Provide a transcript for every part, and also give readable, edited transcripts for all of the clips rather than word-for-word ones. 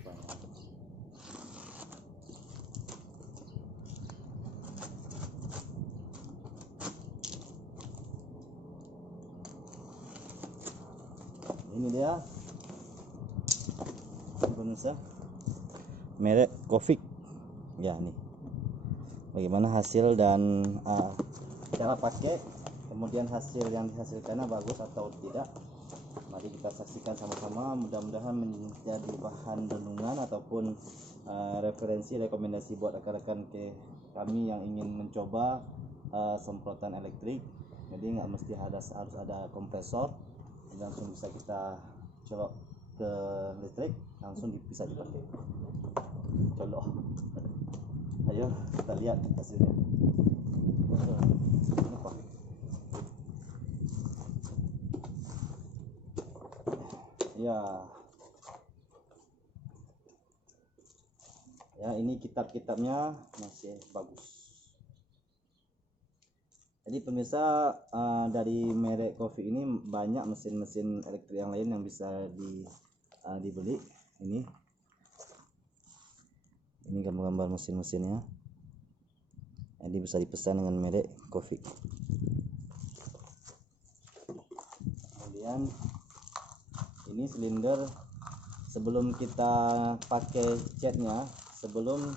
depannya. Ini dia pemirsa, merek Cofic ya. Nih bagaimana hasil dan cara pakai, kemudian hasil yang dihasilkannya bagus atau tidak. Mari kita saksikan sama-sama, mudah-mudahan menjadi bahan renungan ataupun referensi rekomendasi buat rekan-rekan kami yang ingin mencoba semprotan elektrik. Jadi nggak mesti harus ada kompresor, langsung bisa kita colok ke listrik, langsung bisa dipakai. Colok. Ayo kita lihat hasilnya. Apa? Ya, ini kitab-kitabnya masih bagus. Jadi pemirsa, dari merek Cofic ini banyak mesin-mesin elektrik yang lain yang bisa dibeli. Ini gambar-gambar mesin-mesinnya. Jadi bisa dipesan dengan merek Cofic. Kemudian ini silinder, sebelum kita pakai catnya, sebelum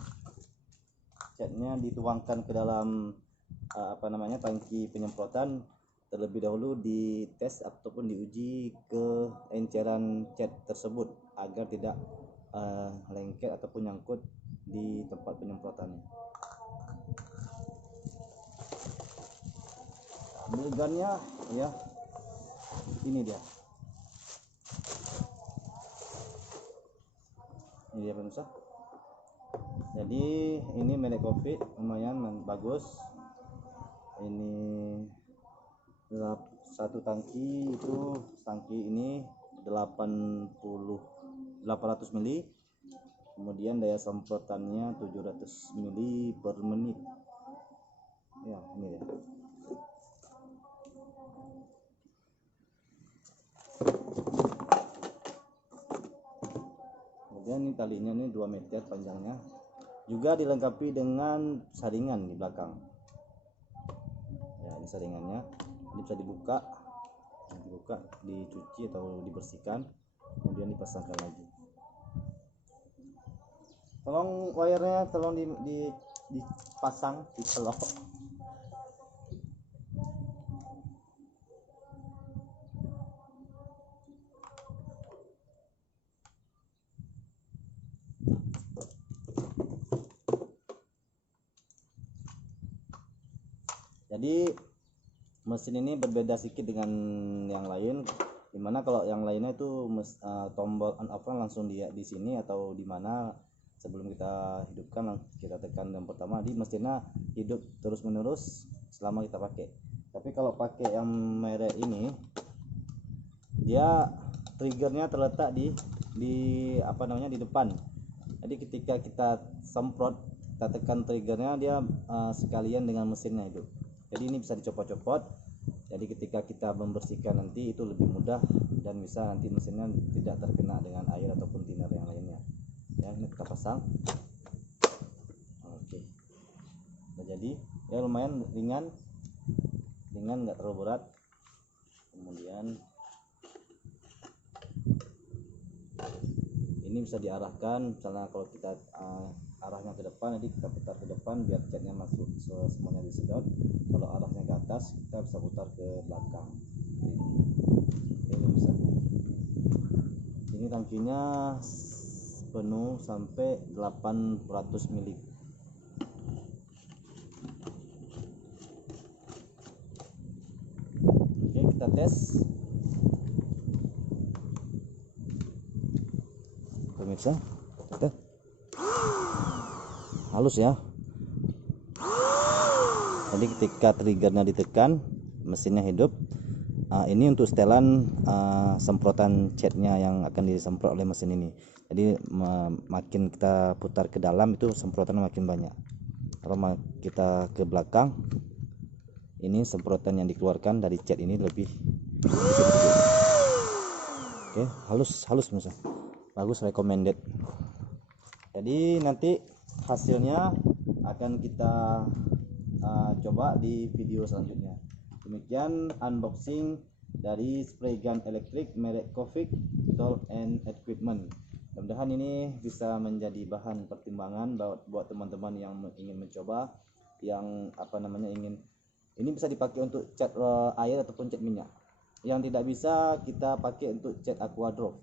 catnya dituangkan ke dalam tangki penyemprotan, terlebih dahulu dites ataupun diuji keenceran cat tersebut agar tidak lengket ataupun nyangkut di tempat penyemprotannya. Ambil gunnya ya, ini dia pemirsa. Jadi ini merek Cofic, lumayan bagus. Ini satu tangki, itu tangki ini 800 mili, kemudian daya semprotannya 700 mili per menit ya. Ini ya. Kemudian ini talinya ini 2 meter panjangnya, juga dilengkapi dengan saringan di belakang ya. Ini saringannya, ini bisa dibuka, dicuci atau dibersihkan, kemudian dipasangkan lagi. Tolong wire-nya tolong dipasang, dicelok. Jadi mesin ini berbeda sedikit dengan yang lain, dimana kalau yang lainnya itu tombol on off langsung di sini atau di mana. Sebelum kita hidupkan, kita tekan yang pertama, di mesinnya hidup terus menerus selama kita pakai. Tapi kalau pakai yang merek ini, dia triggernya terletak di depan. Jadi ketika kita semprot, kita tekan triggernya, dia sekalian dengan mesinnya hidup. Jadi ini bisa dicopot-copot. Jadi ketika kita membersihkan nanti itu lebih mudah, dan bisa nanti mesinnya tidak terkena dengan air ataupun thinner yang lainnya. Ya, ini kita pasang. Oke, udah jadi ya, lumayan ringan, nggak terlalu berat. Kemudian ini bisa diarahkan, misalnya kalau kita arahnya ke depan, jadi kita putar ke depan biar catnya masuk semuanya disedot. Kalau arahnya ke atas, kita bisa putar ke belakang. Ini bisa. Ini tangkinya penuh sampai 800 mili. Oke, kita tes. Pemirsa, halus ya. Jadi ketika triggernya ditekan, mesinnya hidup. Ini untuk setelan semprotan catnya yang akan disemprot oleh mesin ini. Jadi makin kita putar ke dalam, itu semprotan makin banyak. Kalau kita ke belakang, ini semprotan yang dikeluarkan dari cat ini lebih sedikit. Oke, halus pemirsa, bagus, recommended. Jadi nanti hasilnya akan kita coba di video selanjutnya. Demikian unboxing dari spray gun elektrik merek Covic Tool and Equipment. Mudah-mudahan ini bisa menjadi bahan pertimbangan buat teman-teman yang ingin mencoba, yang ingin ini bisa dipakai untuk cat air ataupun cat minyak. Yang tidak bisa kita pakai untuk cat aquadrop,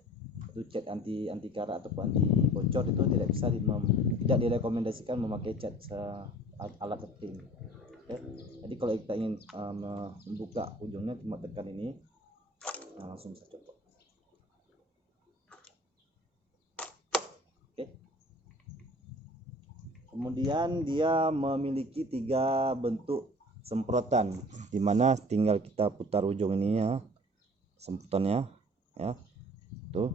itu cat anti karat ataupun anti bocor, itu tidak direkomendasikan memakai cat alat seperti ini. Oke. Jadi kalau kita ingin membuka ujungnya, cuma tekan ini, langsung bisa copot. Oke. Kemudian dia memiliki 3 bentuk semprotan, dimana tinggal kita putar ujung ini ya, semprotannya ya, tuh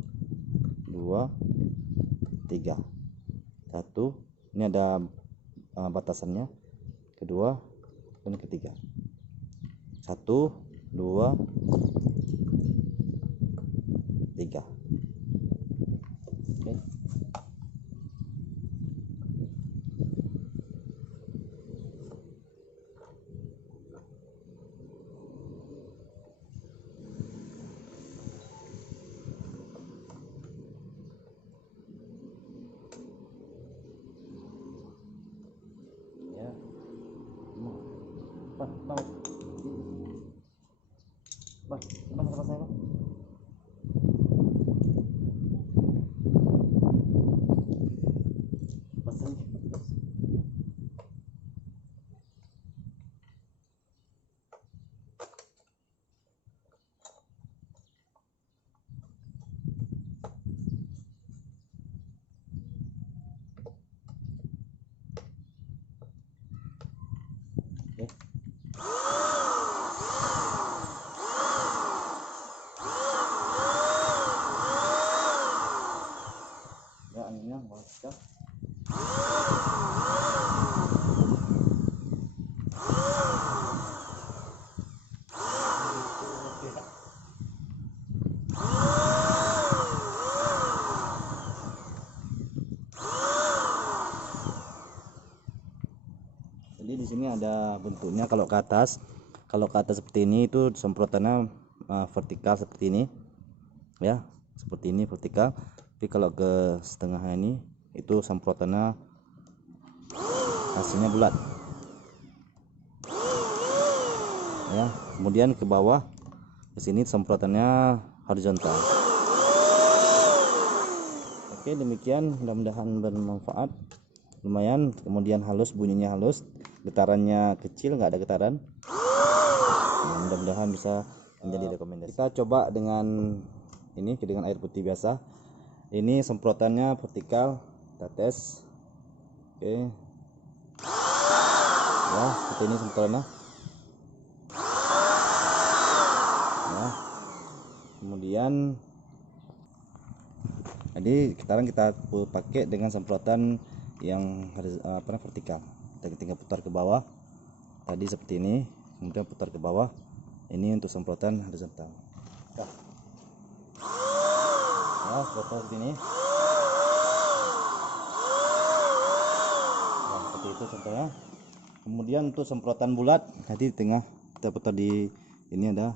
2 3 1, ini ada batasannya, kedua dan ketiga, 1 2 3. Oke. Ya. Bang. Ya, anginnya mau pecah. Jadi di sini ada bentuknya. Kalau ke atas seperti ini, itu semprotannya vertikal seperti ini ya, seperti ini vertikal. Tapi kalau ke setengah ini, itu semprotannya hasilnya bulat ya. Kemudian ke bawah ke sini semprotannya horizontal. Oke, demikian, mudah-mudahan bermanfaat. Lumayan, kemudian halus, bunyinya halus, getarannya kecil, nggak ada getaran. Nah, mudah-mudahan bisa menjadi rekomendasi. Kita coba dengan ini, dengan air putih biasa. Ini semprotannya vertikal, kita tes. Oke ya, seperti ini semprotannya ya. Kemudian jadi sekarang kita pakai dengan semprotan yang harus vertikal. Kita tinggal putar ke bawah tadi seperti ini, kemudian putar ke bawah. Ini untuk semprotan horizontal ya, semprotan seperti ini ya, seperti itu contohnya. Kemudian untuk semprotan bulat, tadi di tengah kita putar, di ini ada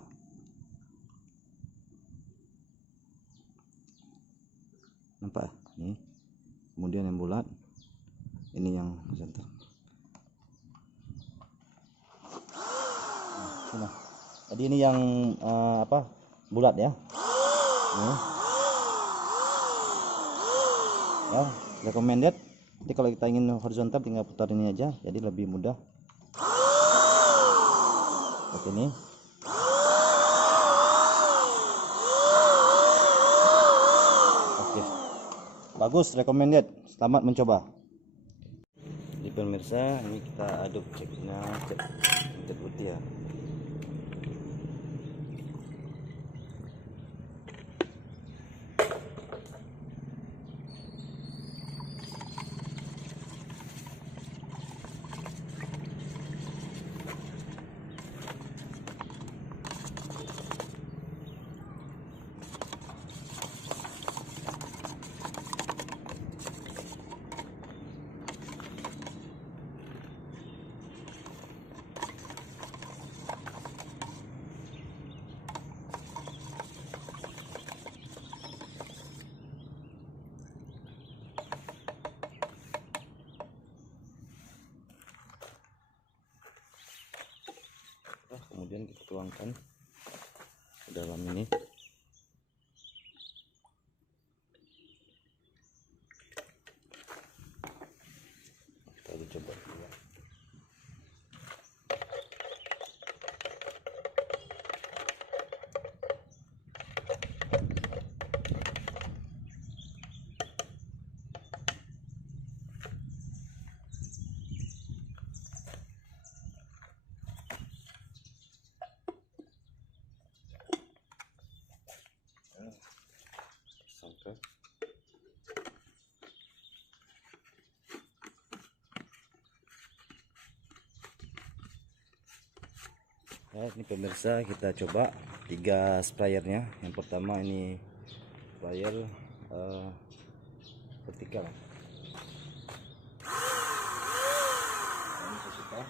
nampak ini. Kemudian yang bulat, ini yang horizontal. Nah, jadi ini yang bulat ya. Ini ya, recommended. Jadi kalau kita ingin horizontal, tinggal putar ini aja, jadi lebih mudah. Seperti ini. Oke, bagus, recommended. Selamat mencoba. Di pemirsa, ini kita aduk ceknya, cek putih ya. kemudian kita tuangkan ke dalam ini. Kita coba dulu. Sampai ya, ini pemirsa, kita coba 3 sprayernya. Yang pertama ini sprayer vertikal. Ini kita